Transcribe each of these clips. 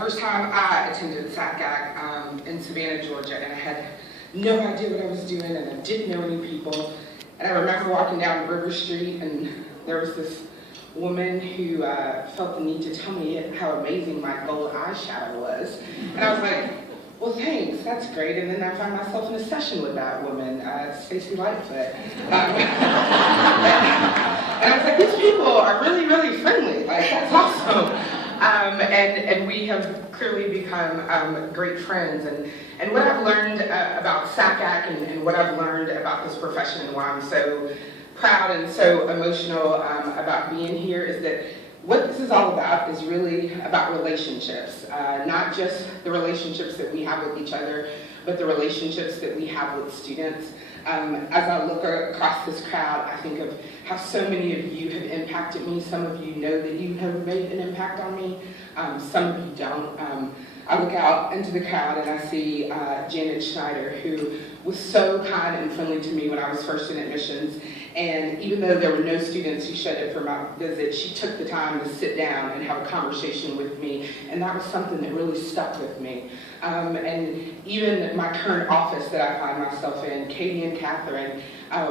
first time I attended SACAC in Savannah, Georgia, and I had no idea what I was doing, and I didn't know any people. And I remember walking down River Street, and there was this woman who felt the need to tell me how amazing my gold eyeshadow was. And I was like, well, thanks, that's great. And then I found myself in a session with that woman, Stacy Lightfoot. And I was like, these people are really, really friendly. Like, that's awesome. And we have clearly become great friends. And what I've learned about SACAC and what I've learned about this profession and why I'm so proud and so emotional about being here is that what this is all about is really about relationships, not just the relationships that we have with each other, but the relationships that we have with students. As I look across this crowd, I think of how so many of you have impacted me. Some of you know that you have made an impact on me. Some of you don't. I look out into the crowd and I see Janet Schneider, who was so kind and friendly to me when I was first in admissions. And even though there were no students who showed up for my visit, she took the time to sit down and have a conversation with me. And that was something that really stuck with me. And even my current office that I find myself in, Katie and Catherine,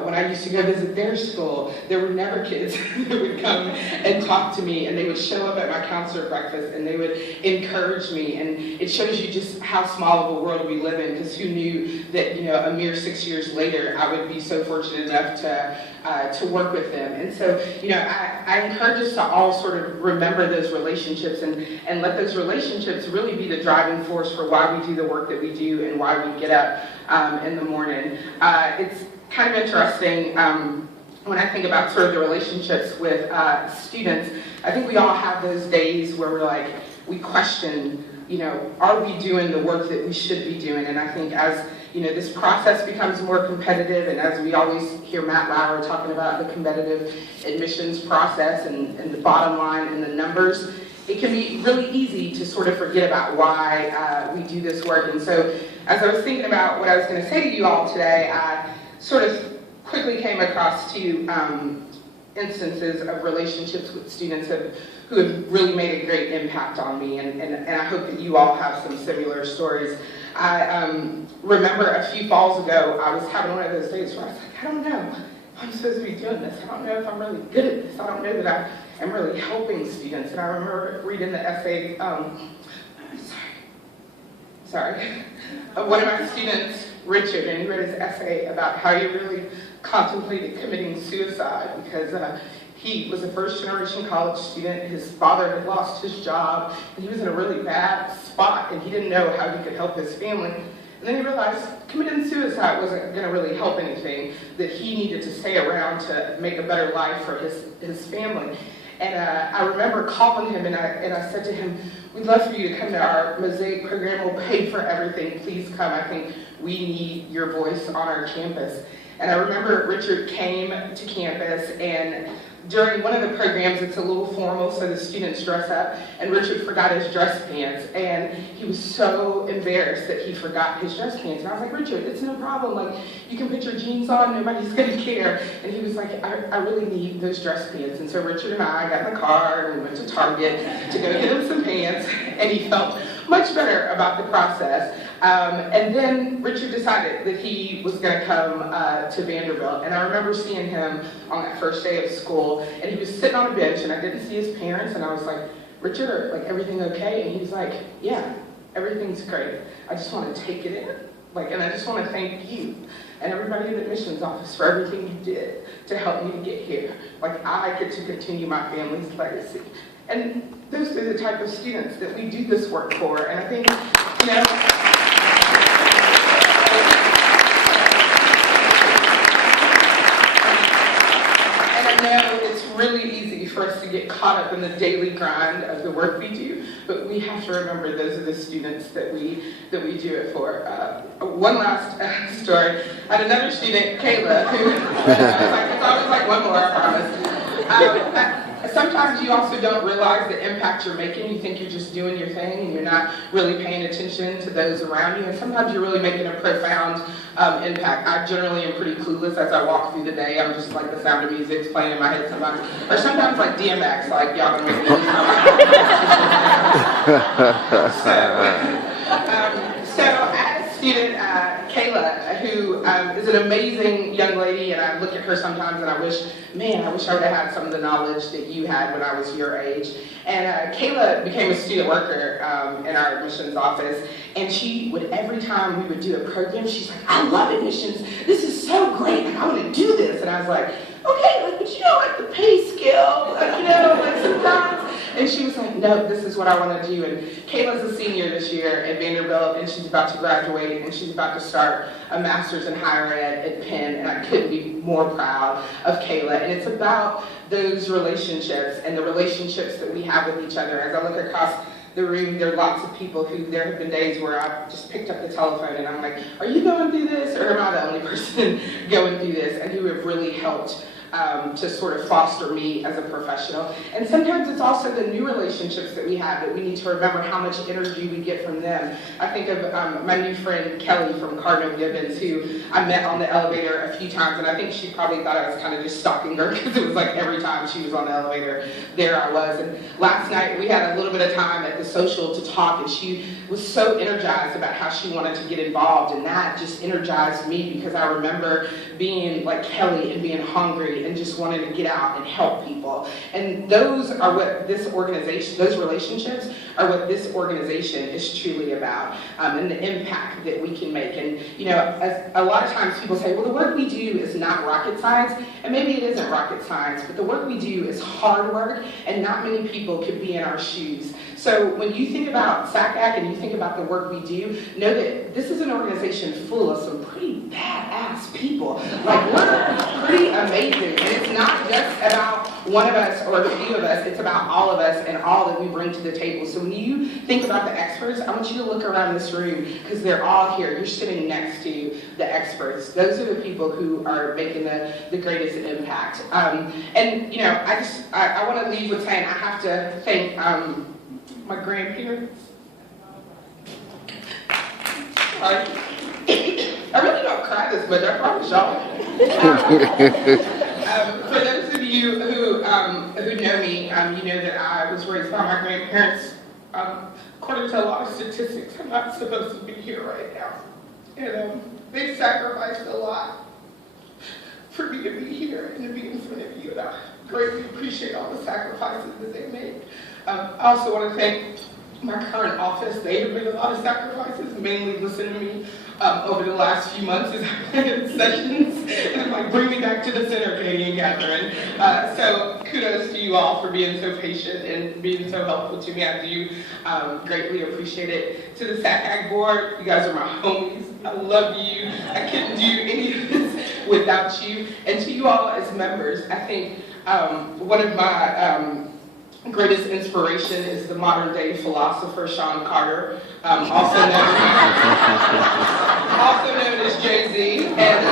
when I used to go visit their school, there were never kids that would come and talk to me, and they would show up at my counselor breakfast and they would encourage me. And it shows you just how small of a world we live in, because who knew that, you know, a mere 6 years later, I would be so fortunate enough to work with them. And so, you know, I encourage us to all sort of remember those relationships and let those relationships really be the driving force for why we do the work that we do and why we get up in the morning. It's kind of interesting when I think about sort of the relationships with students. I think we all have those days where we're like, we question, you know, are we doing the work that we should be doing? And I think as, you know, this process becomes more competitive, and as we always hear Matt Lauer talking about the competitive admissions process and the bottom line and the numbers, it can be really easy to sort of forget about why we do this work. And so as I was thinking about what I was going to say to you all today, I sort of quickly came across two instances of relationships with students who have really made a great impact on me, and I hope that you all have some similar stories. I remember a few falls ago, I was having one of those days where I was like, I don't know if I'm supposed to be doing this. I don't know if I'm really good at this. I don't know that I am really helping students. And I remember reading the essay, one of my students, Richard, and he read his essay about how he really contemplated committing suicide because he was a first-generation college student. His father had lost his job, and he was in a really bad spot, and he didn't know how he could help his family. And then he realized committing suicide wasn't going to really help anything, that he needed to stay around to make a better life for his family. And I remember calling him, and I said to him, we'd love for you to come to our Mosaic program. We'll pay for everything. Please come. I think we need your voice on our campus. And I remember Richard came to campus, and during one of the programs, it's a little formal, so the students dress up, and Richard forgot his dress pants, and he was so embarrassed that he forgot his dress pants. And I was like, Richard, it's no problem, like, you can put your jeans on, nobody's gonna care. And he was like, I really need those dress pants. And so Richard and I got in the car, and we went to Target to go get him some pants, and he felt much better about the process. And then Richard decided that he was going to come to Vanderbilt. And I remember seeing him on that first day of school, and he was sitting on a bench, and I didn't see his parents, and I was like, Richard, like, everything okay? And he was like, yeah, everything's great. I just want to take it in. Like, and I just want to thank you and everybody in the admissions office for everything you did to help me to get here. Like, I get to continue my family's legacy. And those are the type of students that we do this work for. And I think, you know, and I know it's really easy for us to get caught up in the daily grind of the work we do, but we have to remember those are the students that we do it for. One last story. I had another student, Kayla, who, it's always like one more, I promise. sometimes you also don't realize the impact you're making. You think you're just doing your thing and you're not really paying attention to those around you. And sometimes you're really making a profound impact. I generally am pretty clueless as I walk through the day. I'm just like the sound of music's playing in my head sometimes. Or sometimes like DMX, like y'all gonna make me lose So I had a student, Kayla, who is an amazing young lady, and I look at her sometimes and I wish I would have had some of the knowledge that you had when I was your age. And Kayla became a student worker in our admissions office, and she would, every time we would do a program, she's like, I love admissions, this is so great, like, I want to do this. And I was like, okay, like, but you know, like the pay scale, like, you know, like sometimes. And she was like, no, this is what I want to do. And Kayla's a senior this year at Vanderbilt, and she's about to graduate, and she's about to start a master's in higher ed at Penn, and I couldn't be more proud of Kayla. And it's about those relationships and the relationships that we have with each other. As I look across the room, there are lots of people who, there have been days where I've just picked up the telephone and I'm like, are you going through this, or am I the only person going through this? And who have really helped to sort of foster me as a professional. And sometimes it's also the new relationships that we have that we need to remember how much energy we get from them. I think of my new friend Kelly from Cardinal Gibbons, who I met on the elevator a few times, and I think she probably thought I was kind of just stalking her because it was like every time she was on the elevator, there I was. And last night we had a little bit of time at the social to talk, and she was so energized about how she wanted to get involved, and that just energized me because I remember being like Kelly and being hungry and just wanting to get out and help people. And those are what this organization, those relationships are what this organization is truly about, and the impact that we can make. And you know, as a lot of times people say, well, the work we do is not rocket science, and maybe it isn't rocket science, but the work we do is hard work, and not many people could be in our shoes. So when you think about SACAC and you think about the work we do, know that this is an organization full of some pretty badass people. Like, we're pretty amazing. And it's not just about one of us or a few of us, it's about all of us and all that we bring to the table. So when you think about the experts, I want you to look around this room because they're all here. You're sitting next to the experts. Those are the people who are making the greatest impact. And you know, I want to leave with saying I have to thank my grandparents. I really don't cry this much, I promise y'all. For those of you who know me, you know that I was raised by my grandparents. According to a lot of statistics, I'm not supposed to be here right now. And they sacrificed a lot for me to be here and to be in front of you, and I greatly appreciate all the sacrifices that they made. I also want to thank my current office. They have made a lot of sacrifices, mainly listening to me over the last few months as I've been in sessions, and like, bring me back to the center, Katie and Catherine. So kudos to you all for being so patient and being so helpful to me. I do greatly appreciate it. To the SACAC board, you guys are my homies. I love you. I couldn't do any of this without you. And to you all as members, I think one of my greatest inspiration is the modern day philosopher Sean Carter, also known as Jay-Z, and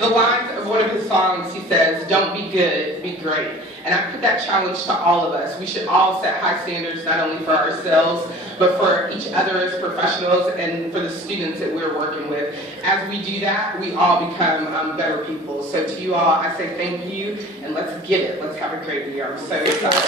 the lines of one of his songs, he says, don't be good, be great. And I put that challenge to all of us. We should all set high standards, not only for ourselves, but for each other as professionals and for the students that we're working with. As we do that, we all become better people. So to you all, I say thank you, and let's get it. Let's have a great year. I'm so excited.